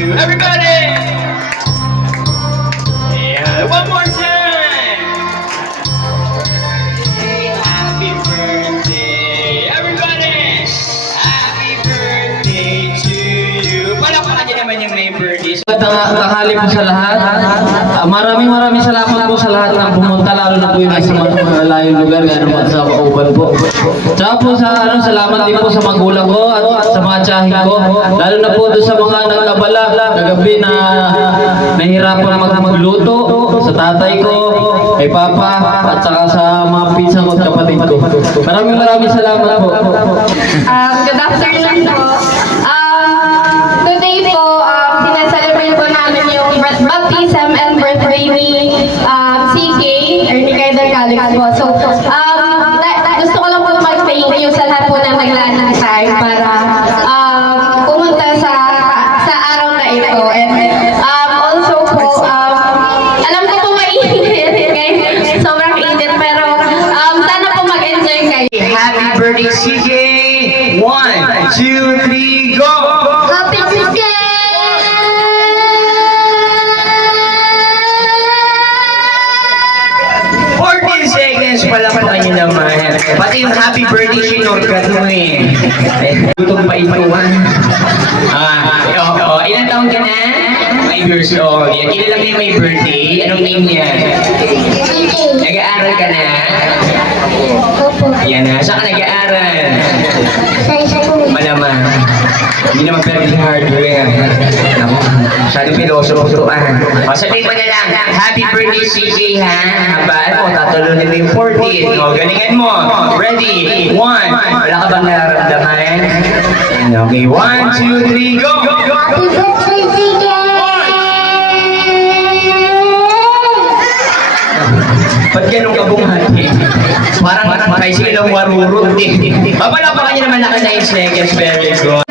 you. Everybody! Yeah, one more time! Happy birthday, everybody! Happy birthday to you. Palakpakan niyo naman yung may birthday. Tanghali po sa lahat. Maraming salamat po sa lahat ng pumunta, lalo na po yung nasa mga malayong lugar, kaya naman sa Kauban po. Tsaka po salamat din po sa magulang ko at sa mga tiyahin ko, lalo na po doon sa mga nagkabala kagabi na nahihirapan magluto, sa tatay ko, kay papa, at saka sa mga pinsan ko at kapatid ko. Maraming salamat po. Good afternoon po. Today po, sinaselebrate po namin yung baptism and birthday ni CK, Ernie Kaider Calix po. So, gusto ko lang po mag-thank you sa lahat po na naglaan ng time para pumunta sa araw na ito. And also po, alam ko po mainit, guys. Sobrang init, pero sana po mag-enjoy kayo. Happy birthday, CJ! 1, 2, 3, go! Happy birthday! 14 seconds pala pa niyo naman. Pati yung happy birthday sinorgat mo eh. Gutom pa ito ilan taon ka na? 5 years old. Yan. Ilan lang yung may birthday? Anong name niya? Nag-aaral ka na? Yan na. Saan ka nag-aaral? Malamang. Hindi naman pero di hardware. Masyadong pilosopo to O, sabihin mo na lang, happy birthday CJ ha. Habaan mo, tatulunin mo yung 14. O, galingan mo. Ready? 1. Wala ka bang nararamdaman? Okay, 1, 2, 3, go! Happy birthday, CK! Ba't ganun ka bumati? Parang tricycle ang warurot eh. Papalapakan niyo naman naka 9 seconds, very good.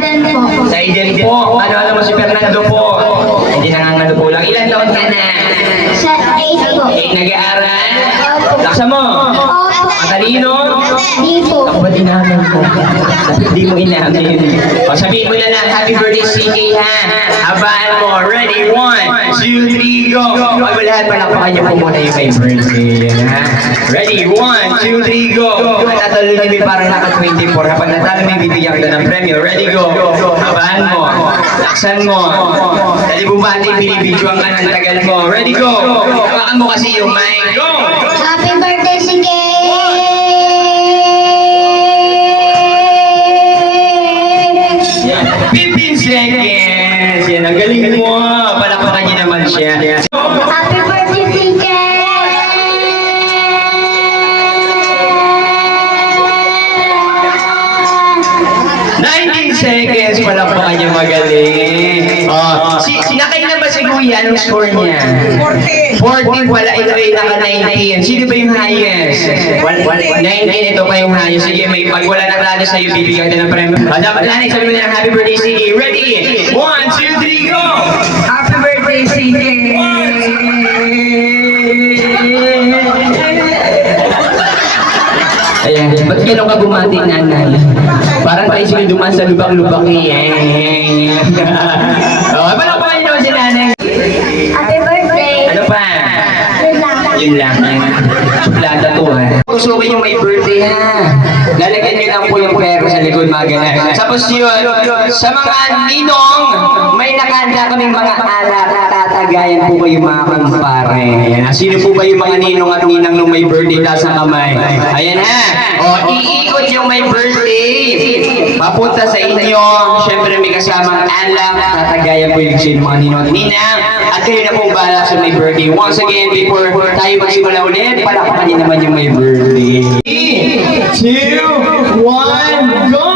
Sa Eden po, ano mo si Fernando po? Hindi nangangano po lang. Ilan taon ka na? Sa 8 po. 8 nag-aaral? Laksa mo! Matalino? Di po. Ako ba't inamin ko? Hindi mo inamin. O sabihin mo na lang, happy birthday CK ha. Habaan mo. Ready? 1, 2, 3, go! Pag lahat palakpakan niyo po muna yung may birthday. Yan ha. Ready? 1, 2, 3, go! Natalo na may parang naka-24. Kapag natalo may bibigyan kita ng premyo. Ready? Go! Habaan mo. Laksan mo. Dali bumati, binibidyoan ka ng tagal mo. Ready? Go! Hawakan mo kasi yung mic. Go! Happy birthday, CK! 15 seconds! Yan, ang galing mo. Palakpakan niyo naman siya. Happy birthday, CK! 19 seconds, palakpakan niya magaling. Sinakay na ba si Kuya? Anong score niya? 40. Wala, ito ay naka-19. Sino ba yung highest? 19, ito pa yung highest. Sige, pag wala na talo sa'yo, bibigyan ka ng premyo. Dapat lang, sabi mo na happy birthday, sige. Ready? 1, 2, 3, go! Happy birthday, CJ! Ayan, ba't gano'n ka bumati, nanay? Parang tayo sila dumaan sa lubak-lubak eh. Palakpakan niyo naman si nanay. Happy birthday! Ano pa? Yun lang. Yun lang. Suplada to ha. Kusukin yung may birthday ha. Lalagyan nyo lang po yung pera sa likod mga ganun. Tapos yun, sa mga ninong, may nakahanda kaming mga alak. Tatagayan po kayo mga kumpare. Ayan. Sino po ba yung mga ninong at ninang nung may birthday taas ang kamay? Ayan ha. O, iikot yung may birthday. Papunta sa inyo. Siyempre may kasamang alak. Tatagayan po yung sino mga ninong at ninang. At kayo na pong bahala sa may birthday. Once again, before tayo magsimula ulit, palakpakan niyo naman yung may birthday. 3, 2, 1, go!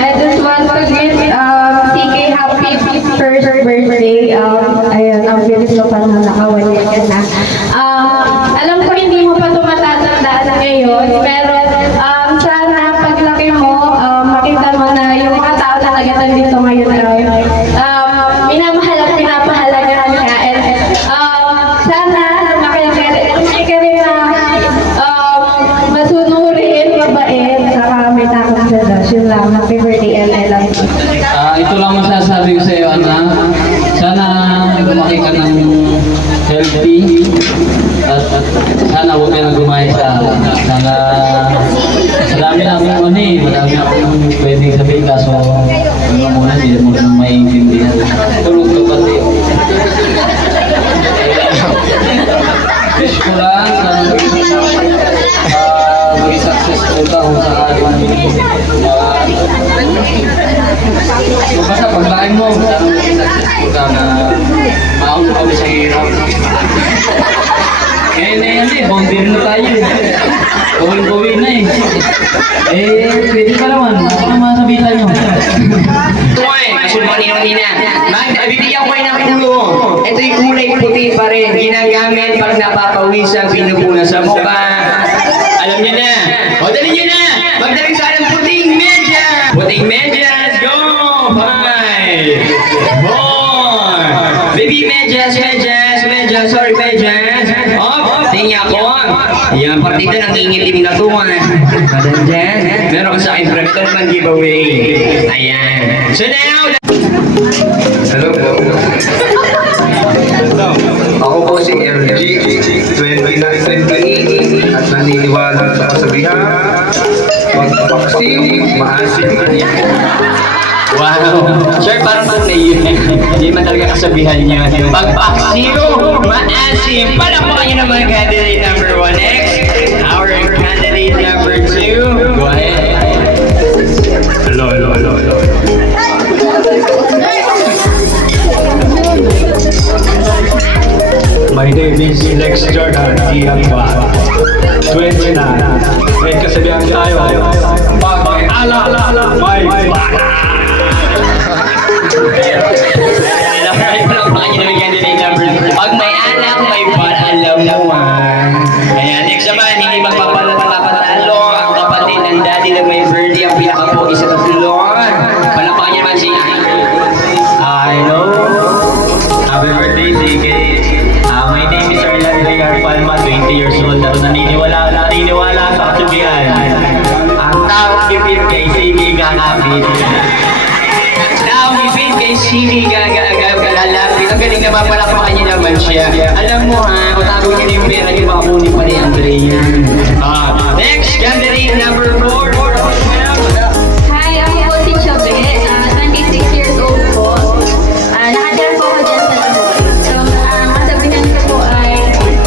I just want to give CK happy first birthday. Ayan, ang bilis mo pa naman nakawali ka na. Alam ko hindi mo pa ito matatandaan ngayon, pero sana paglaki mo, makita mo na yung mga tao na nagatan dito ngayon ay minamahal at pinapahalagahan ka. And sana lumaki ka rin na masunurin, mabait, saka may takot sa Diyos. Yun lang. Happy birthday and I love you. ito lang masasabi ko sa iyo, anak. Sana lumaki ka ng healthy at sana huwag ka na gumaya sa sana marami akong pwedeng sabihin kaso ano muna, hindi mo nang maiintindihan. Tulog ka pati. Wish ko lang sa maging successful ka kung sakali basta paglain mo, sana maging successful ka na maon kami sa hirap. Ngayon na yan boundary na tayo. Gawin na pwede ka naman. Ako na masabitan nyo. Tumoy, kasunod ni Nina. Bibigyan ko kayo ng ulo. Ito yung kulay puti pa rin. Ginagamit pag napapawisan, pinupuna sa mukha. Alam niyo na. O, dali niyo na. Magdaling sa ng puting medyas. Puting medyas. Go! 5, 4. Baby medyas. Sorry, medyas. Oh, tingnan ko. Yan, partida nangingitim na to. Madam Jen, meron ka sa akin premium naman giveaway. Ayan. So now, Hello po. Ako po si LG, 2928, at naniniwala sa kasabihan, pagpaksiw, maasim. wow. Sir, parang yun. Hindi man talaga kasabihan niya. Pagpaksiw, maasim. Palapakan niyo naman candidate number 1. Next, our candidate number 2. Go ahead. Hello. My name is Lex Jordan Diagwa. 29. May kasabihan tayo. Pag may ala, may bala. Palapakan niyo naman candidate number 3. Pag may anak, may pan, alam mo Ayan, next naman, hindi magpapatalo ang kapatid ng daddy na may birthday ang pinakapogi sa tatlo. Palapakan niyo naman si I know. Happy birthday, CK. My name is Arlan Regar Palma, 20 years old. At naniniwala sa kasabihan. Ang tawag kipit kay CK kakapit. Now, ibig kay Siri gagalapit. Ang galing naman, palapakan niyo naman siya. Alam mo utago niyo yung pera niyo, baka kunin pa ni Andrea. Next, candidate number 4. Hi, ako po si Chobe, 26 years old po. Nakatira po ako dyan sa Tamoy. So, ang kasabihan ko po ay,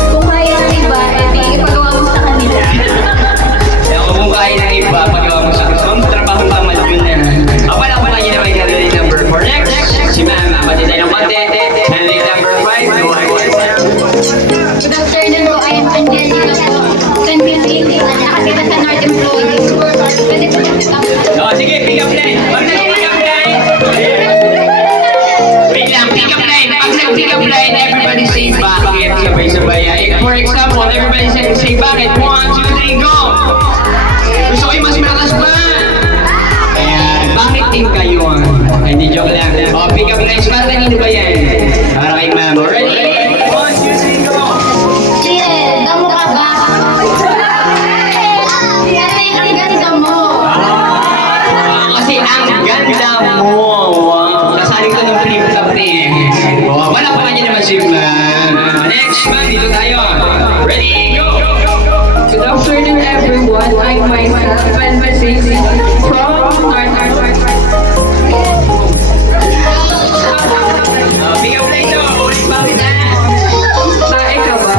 kung kaya ng iba, di ipagawa mo sa kanila. Kung kaya ng iba, pagawa mo sa mga trabaho tamad yun na. Palapakan niyo naman candidate number 4. Next, si ma'am, kapatid tayo ng konti. Candidate number 5. Go ahead. Good afternoon po, I am Angelica po. 28, nakatira sa North Employees. Pwede po Sige, pick up line. Pag nag-pick up line. Wait lang, pick up line. Pag nag-pick up line, everybody say bakit. Sabay-sabay. For example, everybody say bakit. 1, 2, 3, go! Gusto ko yung mas malakas pa. Ayan, bakit team kayo Ay, hindi joke lang. Pick up lines. Para kanino ba yan? Para kay ma'am. Ready? 1, 2, 3, go! Ciel, damo ka ba? Kasi ang ganda mo. Kasi ang ganda mo. Kasali ko ng flip-flop wala pa kanya naman si ma'am. Next, ma'am, dito tayo. Ready? Go! Good afternoon, everyone. I'm myself, Benvasisi, from North. Pick up line daw. Ulit pa kita. Tae ka ba?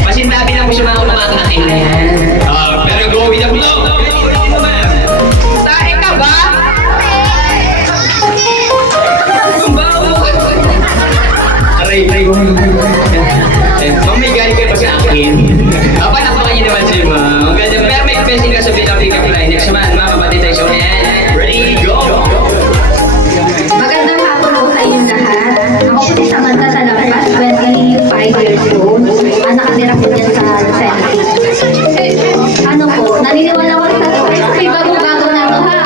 Pasintabi lang po sa mga kumakain na yan. Pero go with the flow. Tae ka ba? Ang baho. Aray, ko. May galing kayo pa sa akin. Panapakan niyo naman si ma'am. Ang ganda. Pero may question ka sa pick up line. Next man, mga kapatid tayo. So, ready, go! Magandang hapon po sa inyong lahat. Ako po si Samantha Salabas, 25 years old. Nakatira po dyan sa Senate. Ano po, naniniwala ko sa may bago-bago na to ha.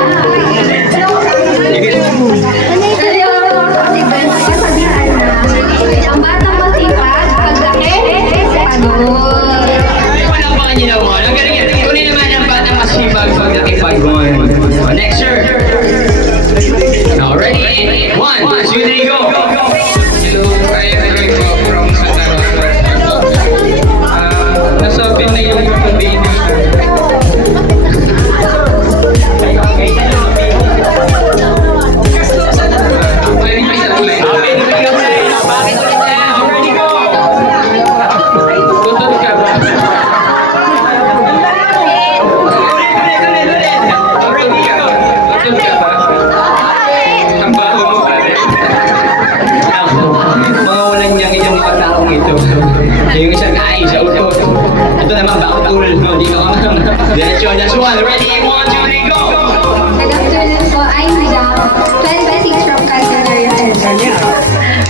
Naniniwala ko sa kasabihan na ang batang masipag, paglaki, ano. Panapakan niyo naman. Ang galing yan. Kunin naman ang bata naman, bakit tulad mo? Hindi ka naman. Diretso, that's one. Ready, 1, 2, 3, go! Good afternoon po. I'm Jam. 26 from Casanare Center.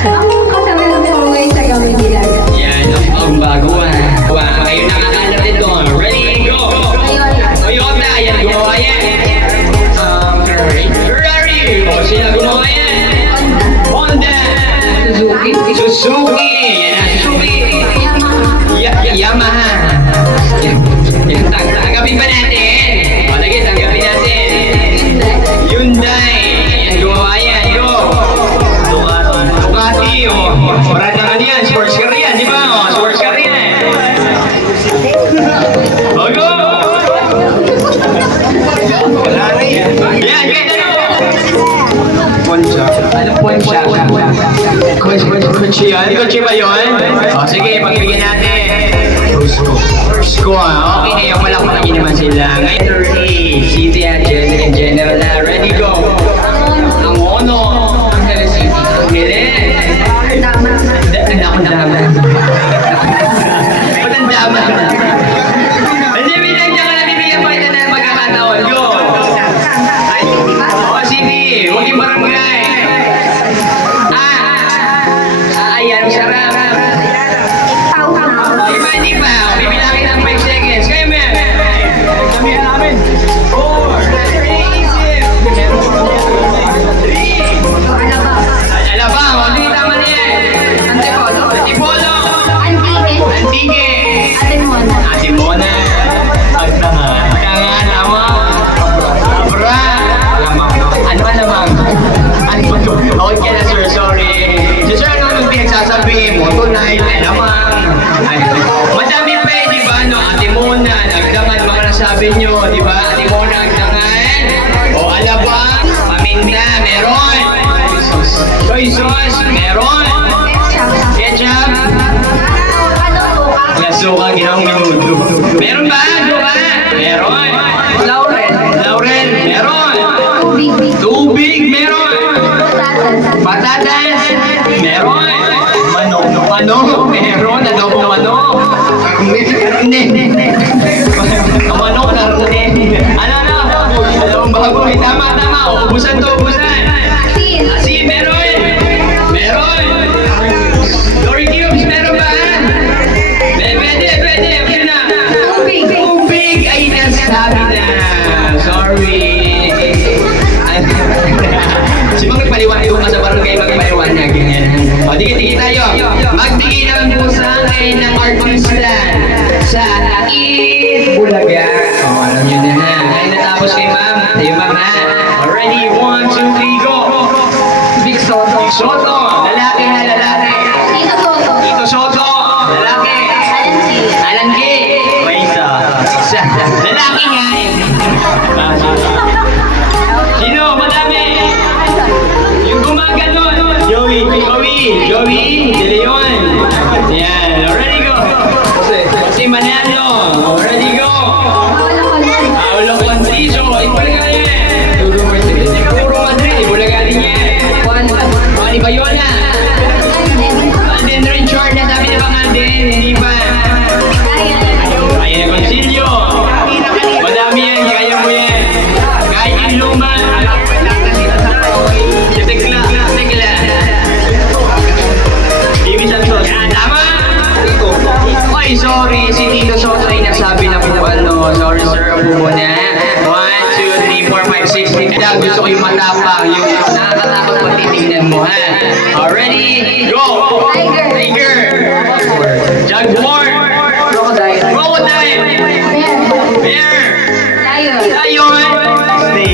Ang kasama ng paway sa gamit nila. Yan, ang bago Wow, kayo nakakala dito. Ready, go! Toyota, yan gumawa yan. Ferrari, o sila gumawa yan. Honda, Suzuki, yan ang Suzuki. Yamaha. Tanggapin ba natin? O, lagi, tanggapin natin. Hyundai, yan gumawa yan. Go! Ducati, o. Marami naman yan, sports car yan, di ba? O, sports car yan. O, go! Yan, kahit ano. Anong Poncha? Kutsi yan? Kutsi ba yun? O, sige, pagbigyan natin. Score. Okay, ngayon malakpan nyo naman sila. Ngayon, City at General na. Ready, go! Ang ono. Ang City. Ang Gili. Ang dama. Ba't ang dama? Hindi, binagyan ka na bibigyan pa ito na magkakataon. Go! O, City. Huwag yung barangay. Ayan, sarap. Di ba? Bibilangin ng 5 seconds. Kayo, men. Sabihan namin. 4, 3, Alabang. O, hindi tama na yan. Antipolo. Antique. Atimona. Pagtanga. Tanga, tama. Abra. Alamang. Ano ba ito? Okay ka na, sir. Sorry. Sir, ano nung pinagsasabi mo? Tonight, alamang. Madami pa di ba, no? Atimona, nagdangan, mga nasabi nyo, di ba? Atimona, nagdangan. O, alabang, paminta, meron. Soy sauce, meron. Ketchup. Nasuka, ginawang minuto. Meron ba? Meron. Laurel, meron. Tubig, meron. Patatas, meron. Manok, meron. Adobo manok. Manok, narunin. Ano? Dalawang baboy. Tama. Ubusan. Asin, meron. Dory cubes, meron ba? Pwede. Yun na. Tubig ay nasabi na. Sorry. Si Mang nagpaliwanag ka sa barangay, magpaliwanag. O, dikit-dikit tayo. Magbigay naman po sa akin ng artista sa Taid, Bulaga. O, alam nyo na ha. Ay, natapos kay ma'am. Tayo ma'am ha. Ready, 1, 2, 3, go! Big Soto. Lalaki. Tito Soto. Lalaki. Alan G. May isa. Lalaki nga eh. Sino? Madami. Yung gumagano. Joey. De Leon. Yan. Ready, go. Jose Manalo. Ready, go. Paolo Contiso. Ibulaga yan. Puro Madrid. Ibulaga din yan. Juan Bayona. Alden Richard. Nasabi na bang Alden? Hindi pa. Ayan na Concilio. Madami yan. Kaya mo yan. Kahit yung luma. Tekla. Jimmy Santos. Yan, tama. Ay, sorry. Si Tito Soto ay nasabi na po Sorry, sir. Ang muna. 1, 2, 3, 4, 5, 6. Gusto ko yung matapang. Yung nakakatakot pag titignan mo, ha? Already? Go! Tiger. Jaguar. Crocodile. Bear. Lion.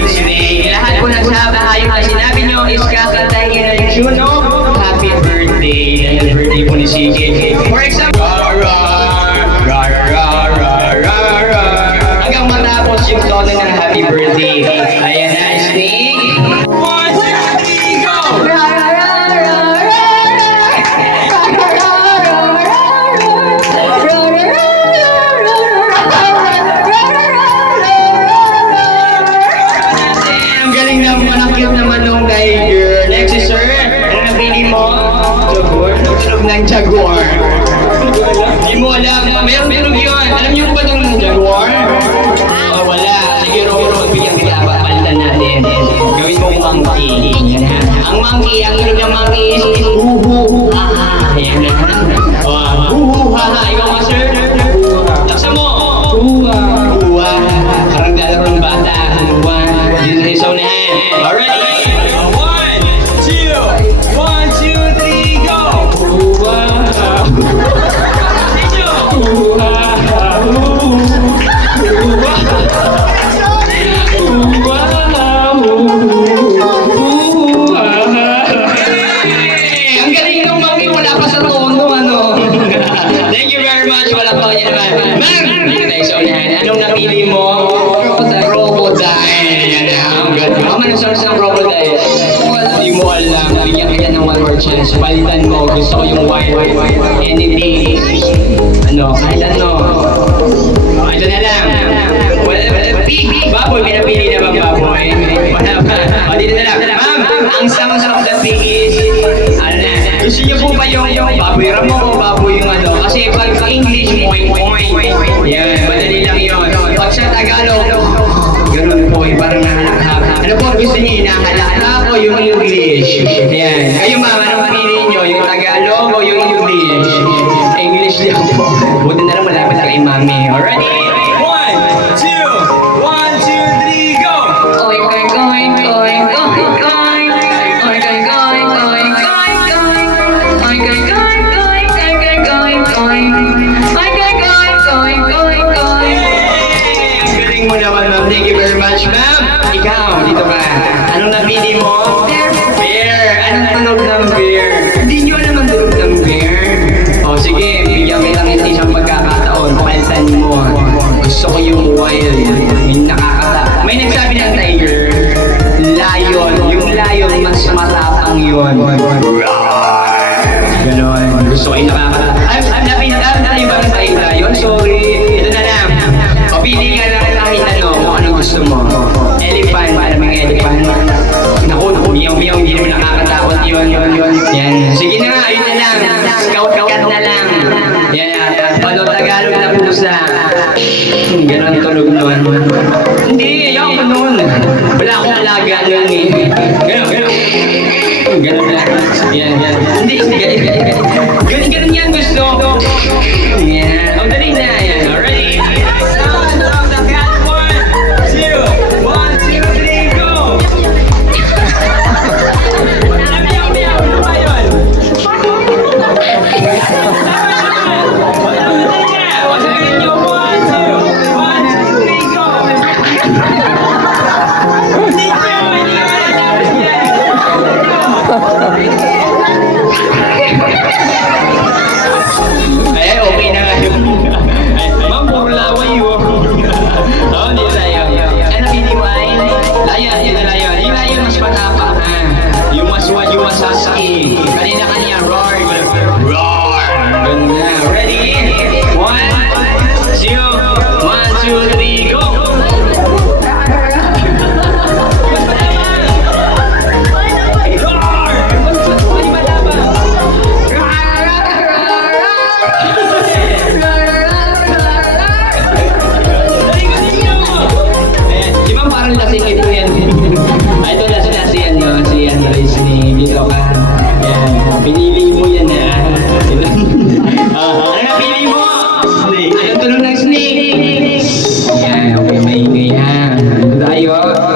Snake. Lahat po nagsabi yung sinabi nyo is kakantahin na yung sunog. Happy birthday. Happy birthday po ni CJ. For example, hanggang matapos yung tono ng happy birthday. Ayan na, Snake. 1, 2, 3, go! Ang galing na manakit naman nung tiger. Next is sir. Ano napili mo? Jaguar. Tunog ng Jaguar. Di mo alam. Meron tunog yun. Alam niyo ba ng Jaguar? Oh, wala. Sige, Roro, bigyan kita. Palitan natin. Gawin mo monkey. Yan ha. Ang monkey, ang ilog ng monkey is huhu ha ha. Ayan na. Huhu ha ha. Ikaw nga, sir. Laksa mo. Huha. Parang lalaro ng bata. Huha. Dito sa saunahan. Alright. 1, 2, 3, go! Ang galing ng mami, wala pa sa tono, ano? Thank you very much. Wala pa niya naman. Ma'am! Anong napili mo? Crocodile. Yan na. Ang galing. Ma'am, ano sa crocodile? Hindi mo alam. Bigyan kita ng one more chance. Palitan mo. Gusto ko yung wild. Anything. Ano? Kahit ano. Ito na lang. Pig. Baboy. Pinapili na ba baboy? Wala pa. O, dito na lang. Ma'am, ang sound of the pig is, ano na, gusto niyo po ba yung baboy ramo o baboy yung ano? Kasi pag English, point. Yan, madali lang yun. Pag sa Tagalog, ganun po, parang nahalakap. Ano po gusto niyo, inahalakap o yung English? Yan. Kayo ma'am, anong pinili niyo? Yung Tagalog o yung English? English lang po. Buti na lang malapit na kay mami. Alright? 1, 2, 3, go! Oink, oink, oink, oink, oink, oink. Oink, oink, oink, oink, oink, oink. Oink, oink, oink, oink, oink, oink, oink. Oink, oink, oink, oink, oink, oink. Ang galing mo naman, ma'am. Thank you very much, ma'am. Ikaw, dito ka. Anong napili mo? Bear. Anong tunog ng bear? Hindi nyo alam ang tunog ng bear. O sige, bigyan kita ng isang pagkakataon. Palitan mo. Gusto ko yung wild. Yung nakakata. May nagsabi ng tiger. Lion. Yung lion, mas matapang yun. Ganon. Gusto ko yung nakakata. I'm napinatap na yung parang tayo lion. Sorry. Ito na lang. Papili ka lang kahit ano kung anong gusto mo. Elephant. Alam mo yung elephant? Naku, miyaw-miyaw. Hindi naman nakakatakot yun. Yan. Sige na nga. Yun na lang. Scout na lang. Yan. Palo Tagalog na pusa. Ganon tunog nun. Hindi, ayaw ko nun. Wala akong alaga nun eh. Ganon. Ganon lang. Yan. Hindi, ganon yan gusto. Yan. Ang dali na yan. Alright. Sound of the cat. 1, 2, 3, go! Meow. Ano ba yun? Wasagin niyo. 1, 2, 3, go! Hindi ka malalaman yan. Ay, okay na nga yun. Ma'am, puro laway yun. Oo, hindi layo. Ano pili mo ay? Layo, yun na layo. Yung layo mas matapang ha. Yung mas husky. Kanina, roar. Roar. Ganun na. Ready? 1, 2, 3, go! Di ba parang lasing ito yan? Ito lasing yan, si Andres ni dito ka. Yan. Pinili mo yan na. Ano napili mo? Snake. Anong tunog ng snake? Yan, okay, maingay ha. Ito tayo.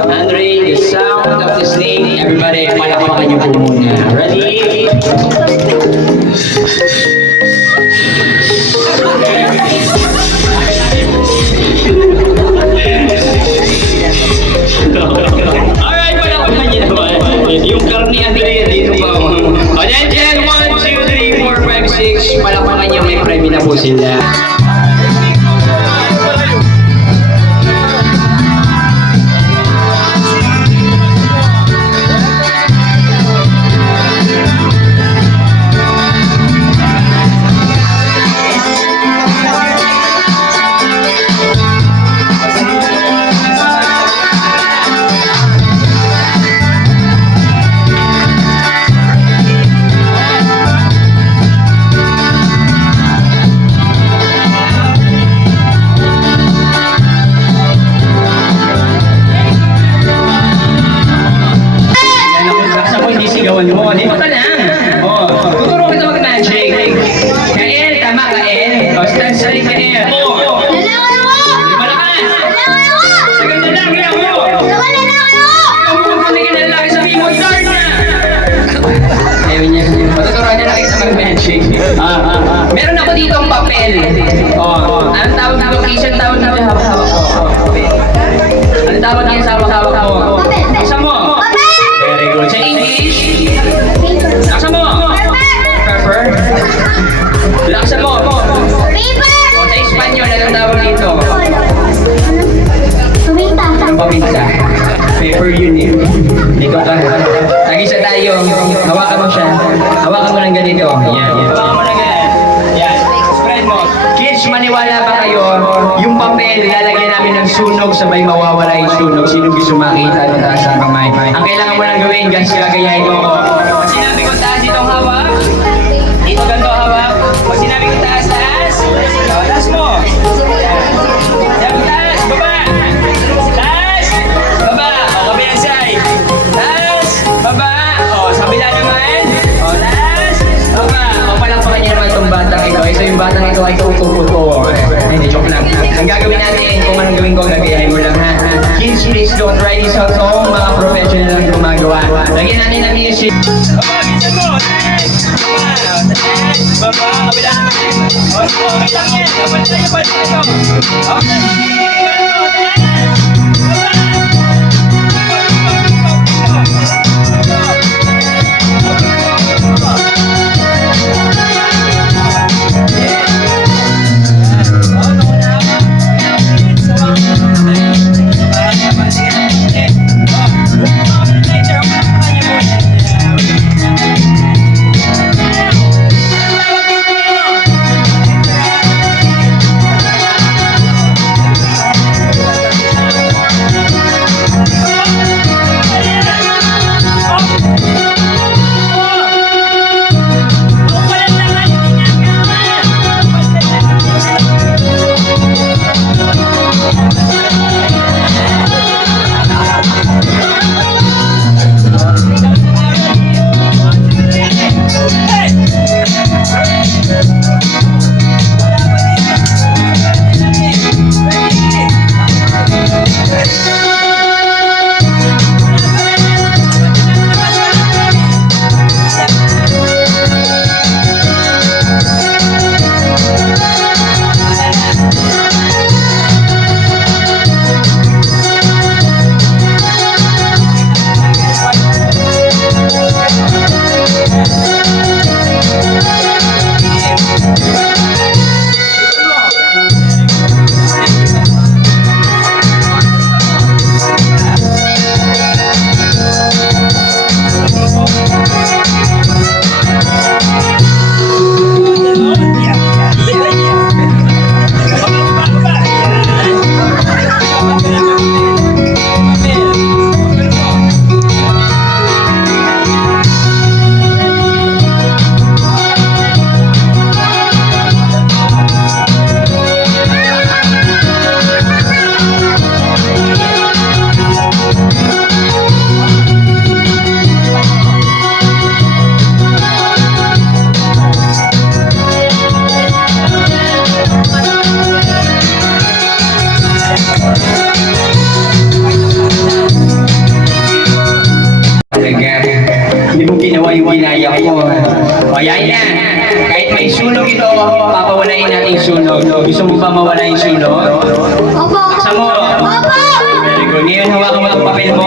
Andre, the sound of the snake. Everybody, palakpakan niyo po muna. Ready? Alright, palakpakan niyo naman. Yung karni Andre, dito pa. O, dyan, 1, 2, 3, 4, 5, 6. Palakpakan niyo, may premyo na po sila. shake. Meron ako dito ang papel. Anong tawag dito? Kishan tawag dito. Hawak-hawak ko. Anong tawag dito sa hawak-hawak mo? Laksan mo. Very good. Sa English? Laksan mo. Pepper. Laksan mo. Sa Espanyol, anong tawag dito? Ang paminta. Paper unit. Ikaw ka. Tag-isa tayo. Hawakan mo siya. Hawakan mo ng ganito. Yan. Hawakan mo ng ganito. Yan. Spread mo. Kids, maniwala ba kayo? Yung papel, lalagyan namin ng sunog, sabay mawawala yung sunog. Sino gusto makita ng taas ang kamay? Ang kailangan mo lang gawin, guys, gagayahin mo ako. Pag sinabi ko taas, itong hawak. Dito ganito hawak. Pag sinabi ko taas, taas. Taas mo. Yan, taas. Baba. Taas. Baba. O, kabilang side. Taas. Baba. O, sa kabila naman. O, taas. Baba. O, palakpakan niya naman itong batang ito. Ito yung batang ito ay tutupo. Hindi, joke lang. Ang gagawin natin, kung anong gawin ko, gagayahin mo lang, ha? Kids, please don't try this out home. Mga professional lang gumagawa. Lagyan natin ng music. Baba, bisan mo. Taas. Baba. Taas. Baba. Kabila naman. O, okay lang yan. Kapal tayo, kapal tayo. Okay. Hindi mo ginawa yung ginaya ko. O yan na. Kahit may sunog ito, papawalain natin sunog. Gusto mo ba mawala yung sunog? Sa mo. Very good. Ngayon hawakan mo itong papel mo.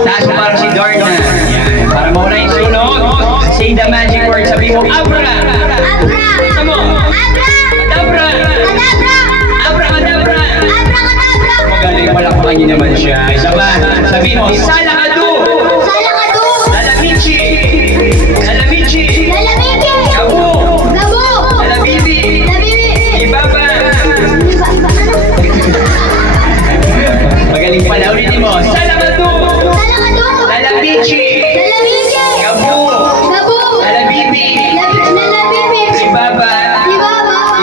Taas mo parang si Darna. Yan. Para mawala yung sunog. Say the magic word. Sabi mo, Abra. Sa mo. Adabra. Abracadabra. Magaling, palakpakan niyo naman siya. Isa ba? Sabi mo, Salakadu. Lalamichi. Gabu. Lalabibi. Ibaba. Magaling pala. Ulitin mo. Salakadu. Lalabichi. Gabu. Lalabibi. Ibaba.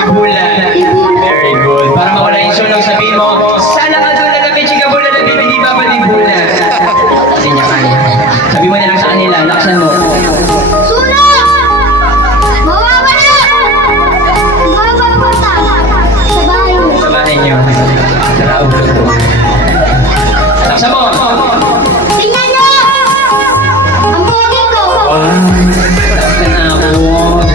Ibula. Very good. Para mawala yung sunog, sabihin mo, Salakadu. Lalabichi. Gabu. Lalabibi. Ibaba. Ibula. Kasi niya kaya. Sabi mo na lang sa kanila. Laksan mo. Sa bahay niyo. Taraw ko ito. Laksan mo. Tingnan nyo! Ang pogi ko! Laksan ako.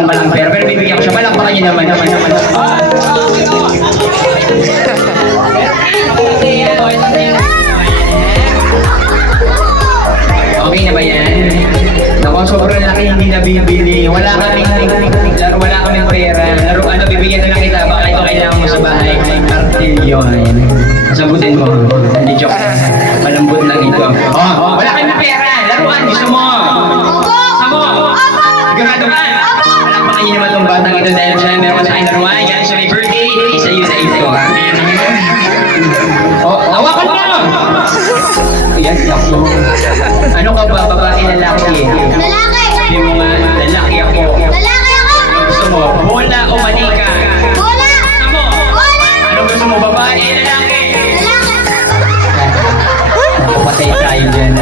yung walang pera. Pero bibigyan ko siya. Palakpakan niyo naman. Okay na ba yan? Naku, sobrang laki hindi nabibili. Wala kaming pera. Laro, bibigyan na lang kita. Baka ito kailangan mo sa bahay. Martilyo. Sagutin mo. Hindi joke. Malambot lang ito. Oh, wala kaming pera. Laruan, gusto mo. Gusto mo. Sigurado ka. Palakpakan niyo naman itong batang ito dahil siya meron sa akin laruan. Yan siya may birthday. Isa yun sa ito. Oh, hawakan mo! Yan, ako. Ano ka ba? Babae, lalaki? Lalaki! Sabi mo nga, lalaki ako. Lalaki ako! Gusto mo, bola o manika? Bola! Gusto mo? Bola! Anong gusto mo, babae, lalaki? Lalaki! Ako, patay tayo dyan.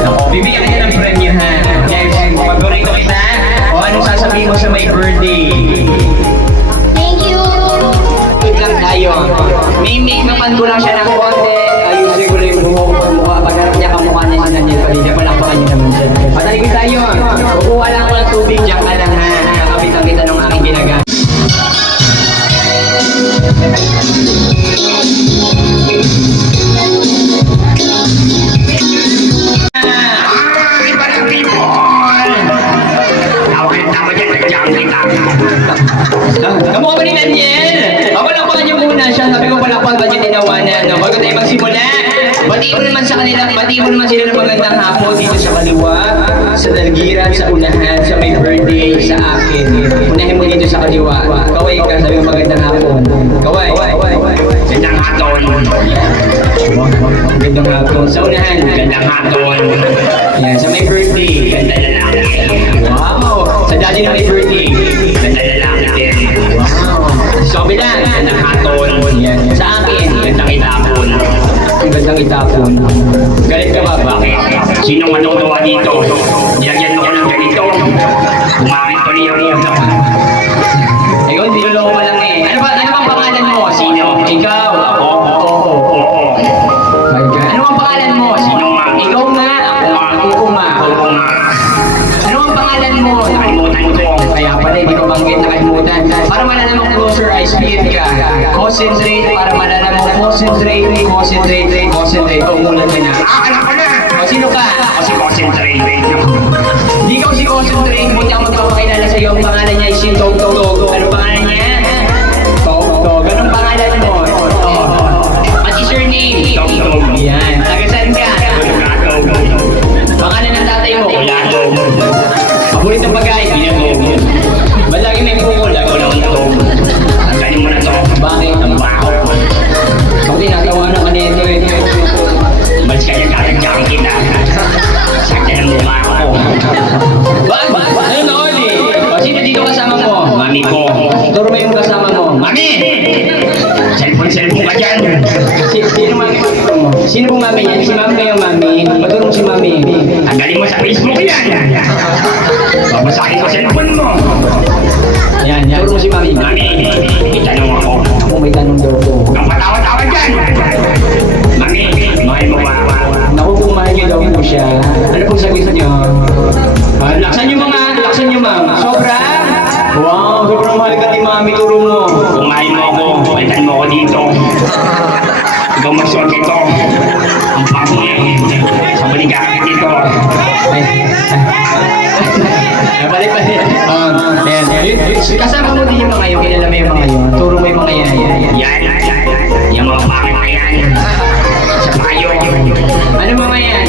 Ako, bibigyan ka ng premyo ha. Next, paborito kita. O anong sasabihin mo sa may birthday? Thank you! Wait lang tayo. Mimik naman ko lang siya ng konti. Ayusin ko lang yung buhok ko mukha. Pagharap niya kamukha niya si Daniel Padilla. Palakpakan niyo naman siya. Pataligin tayo. Kukuha lang ako ng tubig. Diyan ka lang ha. Nakakapitan kita ng aking ginagamit. Kamukha ba ni Daniel? Palakpakan niyo muna siya. Sabi ko palakpakan ba niya tinawanan? No? Bago tayo magsimula, batiin mo naman sa kanila, batiin mo naman sila ng magandang hapon dito sa kaliwa, sa dalgiran, sa unahan, sa may birthday, sa akin. Unahin mo dito sa kaliwa. Kaway ka, sabi ko magandang hapon. Kaway. Gandang hapon. Gandang hapon. Sa unahan, gandang hapon. Yan, sa may birthday, gandang lalaki. Wow! Sa daddy na may birthday, gandang lalaki din. Wow! Sa kabila, gandang hapon. Yan. Sa akin, gandang itapon. Gandang itapon. Galit ka ba? Bakit? Sinong matutuwa dito? Nilagyan mo ko ng ganito. Bumamit ko niya rin. Ayun, niloloko mo lang eh. Ano bang pangalan mo? Sino? Ikaw? Ako? Oo. Ano bang pangalan mo? Sinong ma? Ikaw nga. Ako ma. Ano bang pangalan mo? Nakalimutan mo to. Kaya pala, hindi ko banggit nakalimutan. Para malala mo closer eyes, speed ka. Concentrate, para malala mo. Concentrate. O, mulan ka na. Alam ko na! O, sino ka? O, si Concentrate. Hindi ka si Concentrate. Buti ako magpapakilala sa'yo. Ang pangalan niya ay si Tog. Anong pangalan niya? Tog. Anong pangalan mo? What is your name? Tog. Yan. Taga saan ka? Pangalan ng tatay mo? Paborit ng pagkain? Pinatog. Ba't lagi may pukul? Lagi ko lang tog. Ang galing mo na to. Bakit? Ang baho. Ako tinatawa na kanito eh. Mas kaya kaya kita. Sakya ng luma ako. Ba? Ano na Oli? O sino dito kasama mo? Mami ko. Turo mo yung kasama mo. Mami! Cellphone ka dyan. Sino mami ko mo? Sino pong mami yan? Si mami kayo mami. Paturo mo si mami. Ang galing mo sa Facebook yan. Babasahin ko cellphone mo. Yan. Turo mo si mami. Mami, may tanong ako. Ako may tanong daw ko. Huwag kang patawa-tawa dyan. Mami, mahal mo ba? Naku, kung mahal niyo daw po siya. Ano pong sagot niyo? Laksan niyo ma'am. Sobra? Wow, sobrang mahal ka ni mami. Turo mo. Kung mahal mo ako, palitan mo ako dito. Ikaw magsuot ito. Ang papo eh. Sa baligaran dito. Balik. Kasama mo din yung mga yun. Kilala mo yung mga yun. Turo mo yung mga yan. Yan. Yung mga bakit na yan. Sa payo. Ano mga yan?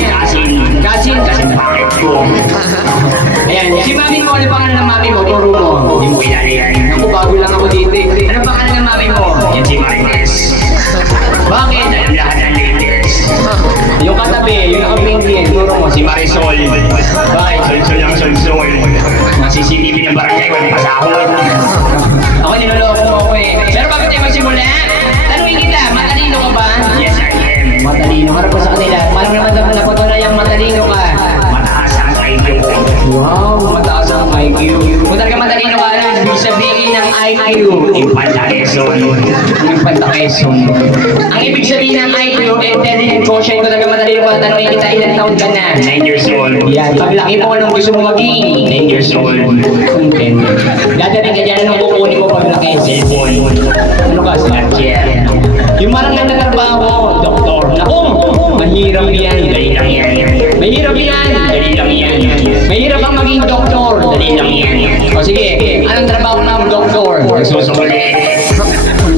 Kasin. Bakit ko. Ayan. Si mami mo. Ano pangalan ng mami mo? Turo mo. Hindi mo kilala yan. Ako, bago lang ako dito eh. Ano pangalan ng mami mo? Yan si Marines. Bakit? Alam lahat ng latest. Yung katabi, yung nakapingin. Turo mo. Si Marisol. Bakit? Sol. CCTV ng barangay, walang pasahod. Ako niloloko mo ako eh. Pero bago tayo magsimula, tanungin kita, matalino ka ba? Yes, I am. Matalino, harap ko sa kanila. Paano naman napatunay yung matalino ka? Mataas ang IQ ko. Wow, mataas ang IQ. IQ. Kung talaga matalino ka, ano ibig sabihin ng IQ? Impanta Quezon. Impanta Quezon. Ang ibig sabihin ng IQ, intelligent quotient. Kung talaga matalino ka, tanongin kita, ilang taon ka na? 9 years old. Yan, paglaki mo, anong gusto mo maging? 10 years old. Content. Dadating ka dyan, anong kukunin mo paglaki? Cellphone. Ano ka? Snapchat. Yung marang ganda ng trabaho, doktor. Naku, mahirap yan. Dali lang yan. Mahirap yan. Dali lang yan. Mahirap ang maging doktor. Dali lang yan. O sige, anong trabaho ng doktor? Nagsusukuli.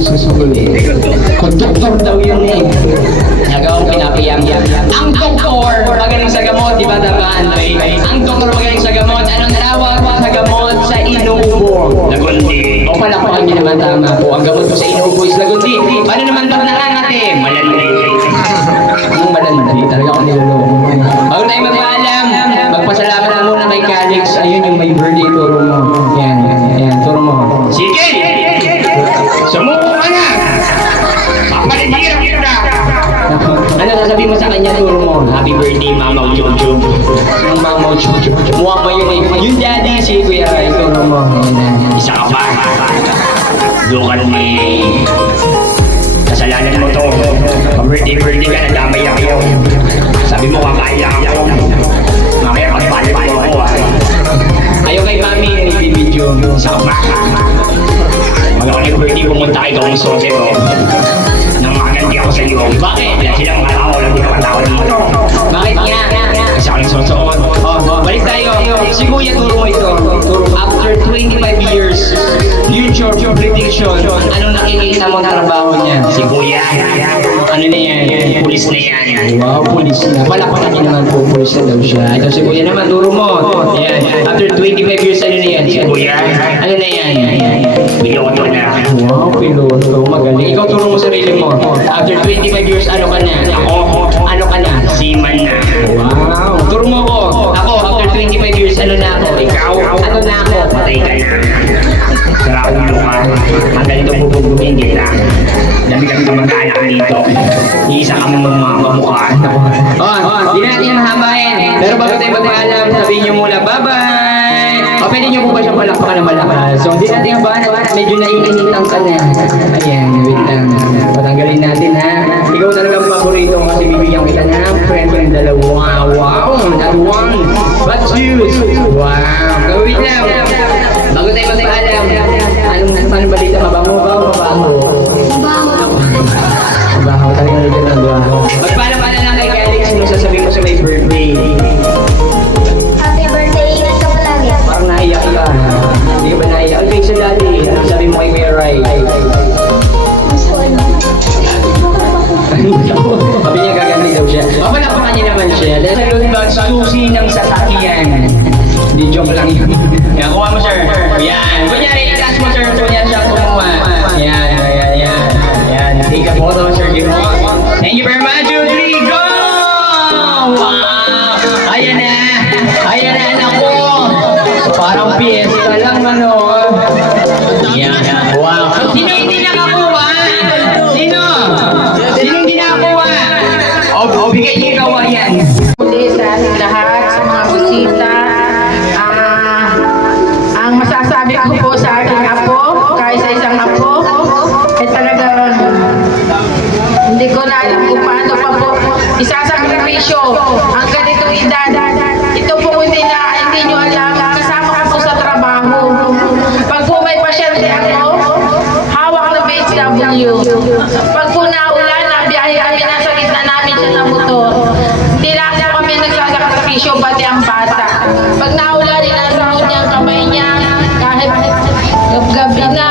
Susuguli. Kung doktor daw yun eh. Nagawang pinapiyam. Ang doktor, magaling sa gamot, di ba tamaan? Ang doktor magaling sa gamot. Anong tawag sa gamot sa inuubo? Lagundi. O palakpakan niyo naman tama po. Ang gamot ko sa inuubo is lagundi. Paano naman daw nangangatim? Malandi. Ang malandi, talaga ako niloloko. Bago tayo magpaalam, magpasalamat na muna kay Calix. Ayun yung may birthday, turo mo. Yan, yan, turo mo. Sige! Sumuko ka na! Papalitirang kita! Ano sasabihin mo sa kanya, turo mo? Happy birthday, Mama Jojo. Yung mama mo, mukha mo yun eh. Yung daddy, si Kuya Ray, turo mo. Ayan na. Isa ka pa. Dukan ni... Kasalanan mo to. Pag-birthday ka, nadamay ako. Sabi mo, kakain lang ako. Mamaya magpalit mo ako ah. Ayaw kay mami, nagbibidyo. Isa ka pa. Pag ako nag-birthday, pumunta kay Gawang Sote ko. Nang maganti ako sa iyo. Bakit? Lahat silang katawa, lang di ka katawa dito. Bakit nga? Kasi ako nagsusuot. Balik tayo. Si Kuya, turo mo ito. Turo. After 25 years, future prediction, anong nakikita mo ang trabaho niya? Si Kuya. Ano na yan? Pulis na yan. Wow, pulis na. Palakpakan niyo naman po, pulis na daw siya. Ito si Kuya naman, turo mo. Yan. After 25 years, ano na yan? Si Kuya. Ano na yan? Piloto na. Wow, piloto. Magaling. Ikaw turo mo sarili mo. After 25 years, ano ka na? Ako, Ano ka na? seaman na. Wow. Turo mo ko. Ako, after 25 years, ano na ako? Ikaw, Ano na ako? patay ka na. Sara ulo ka. Magaling itong bubugugin kita. Dami kami kamag-anak dito. Iisa kami mga kamukha. Di natin mahabain. Pero bago tayo magpaalam, sabihin nyo muna, bye-bye! O, pwede nyo po ba siyang palakpakan ng malakas? So, hindi natin mabahan. Medyo naiinitan ka na. Ayan, wait lang. Patanggalin natin, ha? Ikaw talagang paborito kasi bibigyan kita ng friend dalawa. Wow! Not one, but two. Wow! So, wait lang. Bago tayo magpaalam, anong balita? Mabango ba o mabango? Baho talaga nito ng baho. Magpaalam-paalam lang kay Calix, sino sasabihin mo sa may birthday? Happy birthday, ingat ka palagi. Parang naiyak ka. Hindi ka ba naiyak? Ano yung sa daddy? Ano sabi mo kay Kuya Ray? Sabi niya gagamit daw siya. Mapalapakan niya naman siya. Dahil sa load bag, susi ng sasakyan. Hindi, joke lang yun. Yan, kuha mo sir. Yan. Kunyari, i-touch mo sir. Kunyari siya kumuha. Yan. Take a photo, sir. Give mo. Thank you very much, Rodrigo! Wow! Ayan na, anak ko. Parang piyesta lang, ano. Yan. Wow. Sino hindi nakakuha? Sino? Sino hindi nakakuha? O, bigay niyo ikaw yan. Muli sa ating lahat, sa mga bisita. Ang masasabi ko po sa aking apo, kahit sa isang apo, ay talagang hindi ko na alam kung paano pa po isasakripisyo ang ganitong edad. Ito po hindi nyo alam, kasama ko po sa trabaho. Pag po may pasyente ako, hawak na BHW. Pag po naulan, nabiyahe kami nasa gitna namin siya ng motor. Hindi lang po kami nagsasakripisyo, pati ang bata. Pag naulan, inasahod niya ang kamay niya, kahit gabi na.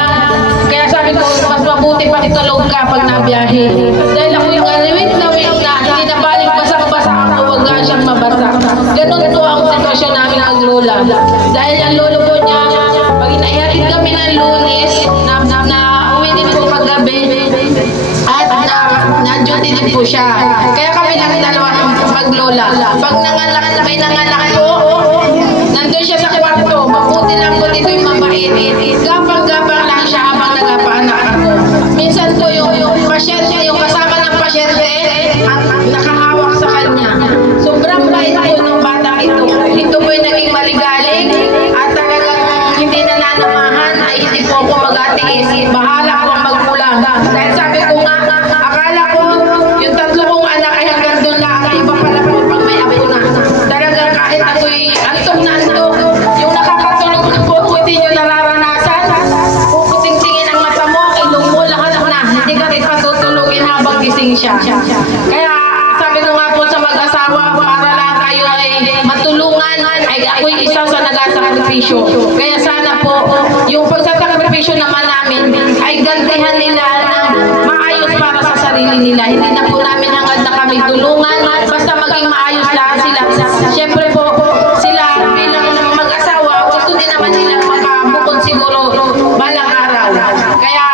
Kaya sabi ko, mas mabuti pa itulog ka pag nabiyahe. Dahil ako yung aliwit na hindi na balik basang-basa ako, huwag nga siyang mabasa. Ganun po ang sitwasyon namin ng lola. Dahil ang lolo po niya, pag inaihatid kami ng Lunes, na uwi din po paggabi, at na-duty din po siya. Kaya kami lang dalawa ng maglola. Pag may nanganak po, nandun siya sa kwarto, mabuti lang po dito yung mabait. Gapang-gapang lang siya habang nagapaanak ako. Minsan po yung pasyente, yung kasama ng pasyente, at nakahawak sa kanya. Sobrang bait po ng bata ito. Ito po yung naging maligaling at talagang bahala ko ang magkulang. Dahil sabi ko nga, akala ko yung 3 kong anak ay hanggang doon lang. Iba pala po pag may apo na. Talaga kahit ako'y antog na antog, yung nakakatulog na po, kung hindi nyo nararanasan, kukuting-tingin ang mata mo, ilong mo, lahat na. Hindi ka rin patutulogin habang gising siya. Kaya sabi ko nga po sa mag-asawa, para lang kayo ay matulungan, ay ako'y isa sa nagasakripisyo. Kaya sana po, yung pagsasakripisyo naman namin, ay gantihan nila ng maayos para sa sarili nila. Hindi na po namin hangad na kami tulungan, basta maging maayos lahat sila. Siyempre po, sila bilang mag-asawa, gusto din naman nila makabukod siguro balang araw. Kaya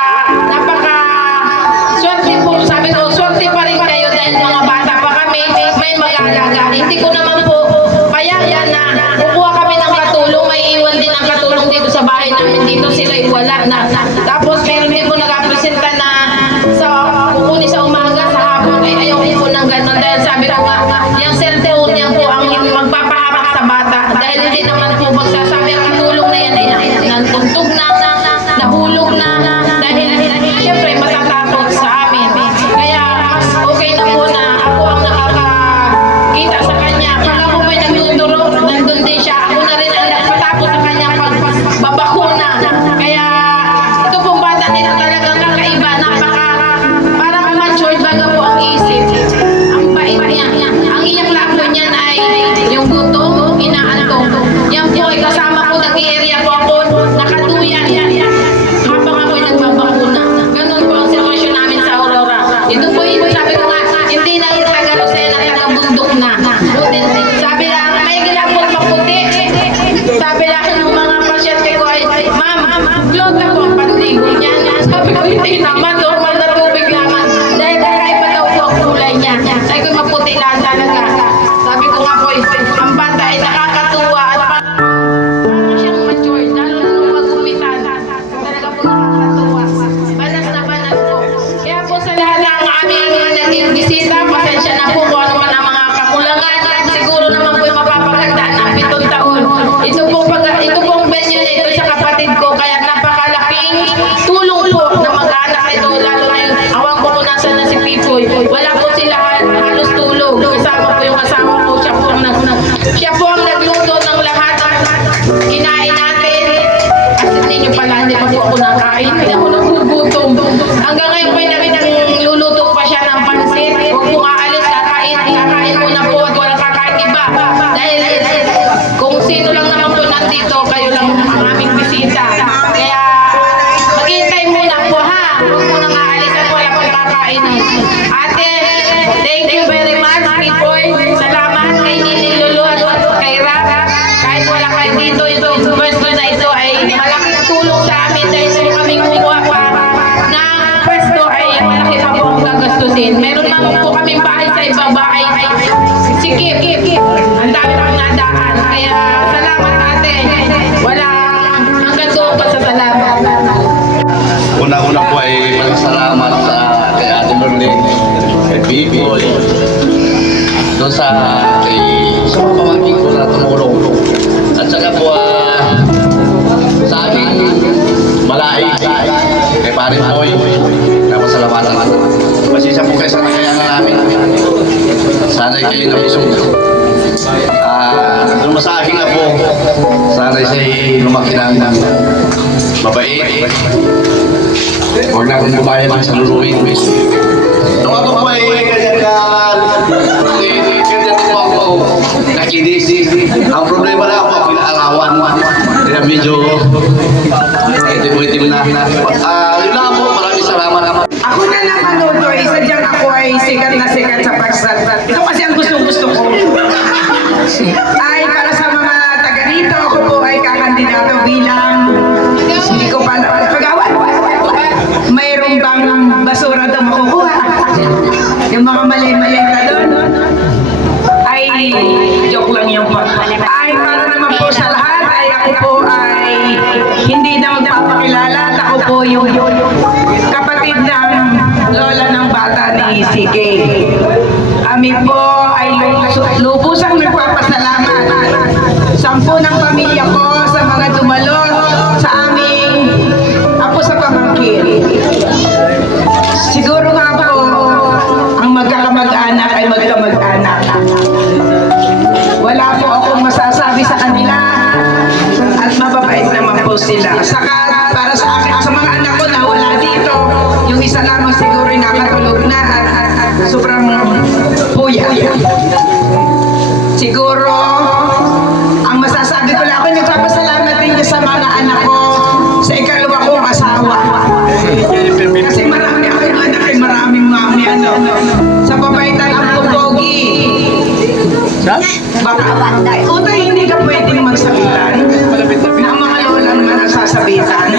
swerte po, sabi ko, swerte pa rin kayo dahil mga bata pa kami, may mag-aalaga. Hindi ko naman po payagan na kukuha kami ng katulong, may iwan din ang katulong dito sa bahay namin dito, sila'y wala na. Tapos meron din po nag-presenta na kukunin sa umaga, sa hapon, ay ayaw po ng gano'n. Dahil sabi ko nga, yung cellphone niya po ang magpapahamak sa bata. Dahil hindi naman po magsasabi ang katulong na yan ay nantuntog na, nahulog na, dahil siyempre matatakot sa amin. Kaya mas okay na po na ako ang nakakakita sa kanya. Pag ako may nagtuturo, nandun din siya. Ako na rin ang nagpatapos sa kanya pagbabakuna. Kaya ito pong bata nito talagang kakaiba. Parang matured baga po ang isip. Ang bait niya. Ang iyang labo niyan ay yung gutom, inaantong. Yan po ay kasama ko, nag-i-area po ako, nakatuyan. Habang ako'y nagbabakuna. Ganun po ang sitwasyon namin sa Aurora. Ito po yung sabi ko nga, hindi na yung taga-Lucena, taga-bundok na. Sabi lang, may gilapot maputi. Sabi lang ng mga pasyente ko ay, ma'am, float ako ang panligo niya. Sabi ko, hindi naman, normal na tubig naman. Dahil kakaiba daw po ang kulay niya. Sabi ko, maputi lang talaga. Sabi ko nga po, ang bata ay nakakatuwa at parang siyang matured, lalo na nung mag-umitan. Talaga po nakakatuwa. Banas na banas po. Kaya po sa lahat ng aming naging bisita, pasensya na po kung ano man ang mga kakulangan. Siguro naman po yung mapapagandaan ng 7 taon. Ito pong venue na ito sa kapatid ko, kaya napakalaking tulong po na mag-anak ito, lalo ngayon, awang ko kung nasa na si Pipoy. Wala po sila halos tulog. Kasama po yung asawa ko, siya po ang nagluto ng lahat ng kinain natin. As ninyo pala, hindi pa po ako nakain, hindi ako nagugutom. Hanggang ngayon may luluto pa siya ng pansit. Huwag kong aalis, kakain muna po at walang kakain iba. Dahil kung sino lang naman po nandito, kayo lang ang aming bisita. Kaya maghihintay muna po ha. Huwag mo nang aalis at wala pang kakain. Ate, thank you very much, Pipoy. Salamat kay Nini Lulu at kay Rap. Kahit wala kayo dito, ito, pwesto na ito ay malaking tulong sa amin dahil kung kaming kukuha pa na pwesto ay malaki pa po ang gagastusin. Meron man po kaming bahay sa ibang bahay ay sikip. Ang dami pang nadaan. Kaya salamat ate. Walang hanggang doon pa sa salamat. Una-una po ay magsalamat sa kay Ate Merlin, kay Pipoy, doon sa mga pamangkin ko na tumulong. At saka po sa aming malaig, kay Parin Boy, napasalamatan ko. Pasisa po kayo sa nakayanan namin. Sana'y kayo na isong lumasahin na po. Sana'y siya'y lumaki ng mabait. Huwag na akong bumayan ng saluluin. Nung ako po ay ganyan po ako nakinis. Ang problema na ako pinaalawan. Kaya medyo itim-itim na. Yun lang po, maraming salamat naman. Ako na naman, Notoy, sadyang ako ay sikat na sikat sa pagsat. Ito kasi ang gusto-gusto ko. Ay, para sa mga taga rito, ako po ay kakandidato bilang, hindi ko pa pag-awan. Mayroong bang basura daw makukuha? Yung mga mali-mali na doon? Ay, joke lang yung po. Ay, para naman po sa lahat, ay ako po ay hindi na magpapakilala. At ako po yung kapatid ng lola ng bata ni CK. Kami po ay lubusang nagpapasalamat. 10 ng pamilya ko sa mga dumalo sa aming apo sa pamangkin. po sila. Saka para sa akin, sa mga anak ko na wala dito, yung isa lamang siguro ay nakatulog na at sobrang puya. Siguro, ang masasabi ko lang ako, nagpapasalamat din sa mga anak ko sa ikalawa kong asawa. Kasi marami akong anak ay maraming mami, sa papaitan ang pupogi. Baka, utay hindi ka pwedeng magsabitan. Ang mga lola naman ang sasabitan.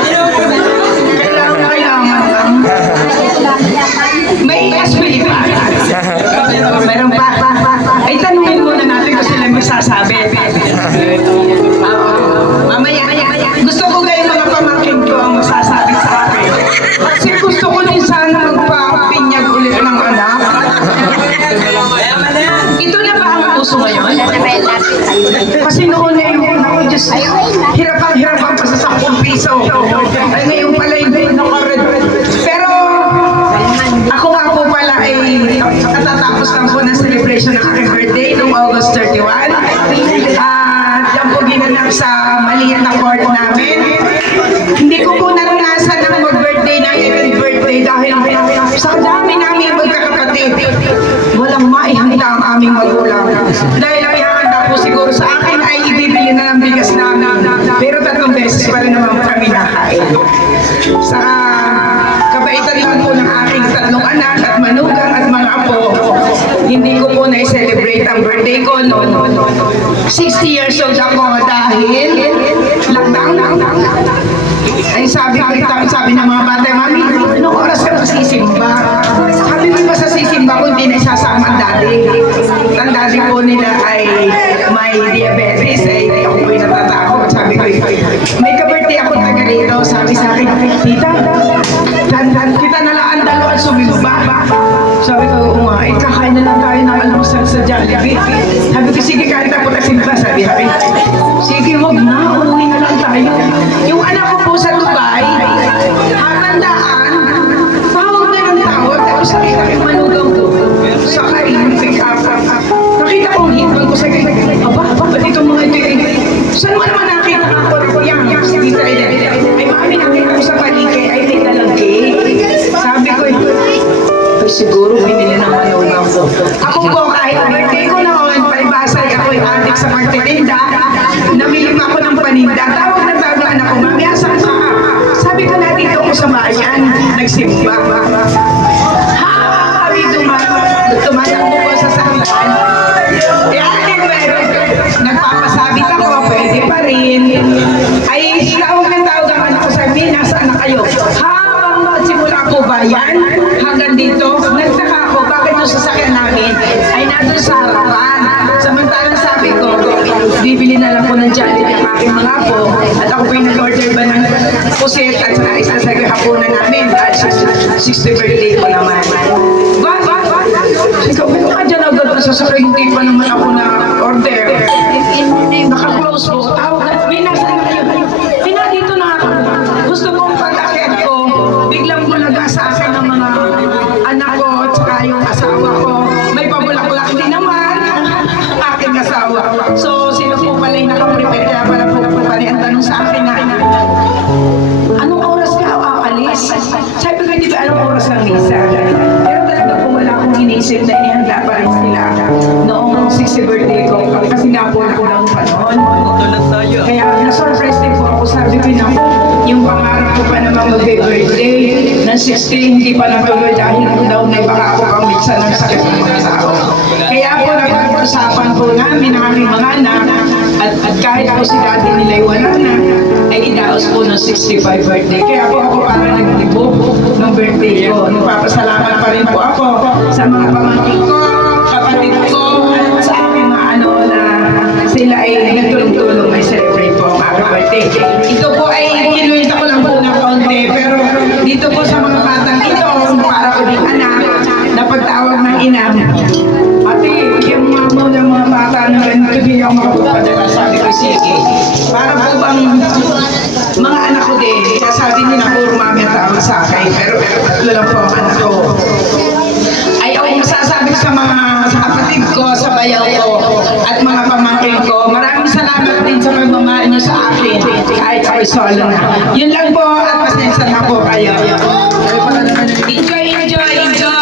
Kailangan lang. May SB pa. Meron pa. Ay, tanungin muna natin kung sila magsasabi. Mamaya, gusto ko kayo mga pamangkin ko ang magsasabi sa akin. Kasi gusto ko din sana magpapinyag ulit ng anak. Ito na ba ang uso ngayon? Kasi noon na yung ako, Diyos, hirap-hirap pa sa 10 piso. Ay, ngayon pala yung naka-red. Pero, ako nga po pala ay katatapos lang po ng celebration ng aking birthday noong August 31. Diyan po ginanap sa maliit na court namin. Hindi ko po naranasan ang mag-birthday ng 18th birthday dahil sa dami namin magkakapatid. Walang maihanda ang aming magulang. Dahil ang ihanda po siguro sa akin ay ibibili na ng bigas namin. Pero 3 beses pa rin naman kami nakain. Sa kabaitan lang po ng aking 3 anak at manugang at mga apo, hindi ko po na-celebrate ang birthday ko noon. 60 years old ako dahil lockdown. Ay sabi ng mga bata, Mami, anong oras ka masisimba? Sabi ko ba sa sisimba ko hindi na isasama ang daddy. Ang daddy po nila ay may diabetes, ay ako po'y natatakot. Sabi ko, may ka-birthday ako taga rito. Sabi sa akin, Tita, kita na lang ang dalawan sumimba. Sabi ko, oo nga, kakain na lang tayo ng almusal sa Jollibee. Sabi ko, sige, kahit ako na simba. Sabi, sige, wag na, umuwi na lang tayo. Yung anak ko po sa Dubai, hatandaan, tawag na ng tawag. Tapos nakita ko yung manugang ko. Saka yung pick up. Nakita ko ang hitman ko sa gaya. Ba't itong mga ito yung... Saan mo naman nakita ako? Yan, sige tayo. Ay, mami, nakita ko sa paligay. Ay, may dalang cake. Sabi ko, ay, siguro binili ng manugang ko. Ako po, kahit birthday ko noon, palibasay ako'y adik sa pagtitinda. Namili pa ako ng paninda. Tawag na anak ko, Mami, asan ka? Sabi ko na dito ako sa bayan, nagsimba. Sabi tumatakbo ko sa sakyan. Yan, meron. Nagpapasabit ako, pwede pa rin. Ay, tawag ang anak ko, sabi, nasaan na kayo? Simula po ba yan? Hanggang dito, nagtaka ako, bakit yung sasakyan namin ay nandun sa harapan. Samantalang sabi ko, bibili na lang po ng Jollibee ang aking mga apo at ako po'y nag-order ba ng puset at saka isa sa hapunan namin dahil 60th birthday ko naman. Ikaw, pero ka dyan agad na sasakay, hindi pa naman ako na order. Naka-close po. May nasa na kayo. Pinadito na ako. Gusto kong pag-akit ko, biglang bulaga sa akin ng mga anak ko at saka yung asawa ko. May pabulaklak din naman aking asawa. So, sino po pala yung nakaprepare? Kaya pala po pala ang tanong sa akin na, anong oras ka aalis? Sabi ko, hindi ba anong oras ng misa? Pero talaga po wala akong inisip na inihanda pa rin sila noong 60th birthday ko. Kasi nga po ako ng panahon. Kaya na-surprise din po ako. Sabi ko na, yung pangarap ko pa naman mag-birthday ng 60, hindi pa nag-birthday dahil daw na baka ako pang minsan ng sakit ng mga tao. Kaya po nag-usapan po namin ang aming mga anak at kahit po si dati nila'y wala na, ay idaos po ng 65 birthday. Kaya po ako parang nagtibo ng birthday ko. Nagpapasalamat pa rin po ako sa mga pamangkin ko, kapatid ko, at sa aking mga na sila ay nagtulong-tulong may celebrate po ang aking birthday. Ito po ay kinuwenta ko lang po ng konti, pero dito po sa mga batang ito, para ko din anak, na pagtawag ng ina, ate, yung mama ng mga bata naman, hindi ako makapagpadala, sabi ko, sige. Para po bang mga anak ko din, sabi nila, puro mami ang tawag sa akin, pero tatlo lang po ang anak ko. Ay, ako masasabi sa mga sa kapatid ko, sa bayaw ko, at mga pamangkin ko, maraming salamat din sa pagmamahal niyo sa akin. Kahit ako solo na. Yun lang po at pasensya na po kayo. Enjoy, enjoy, enjoy!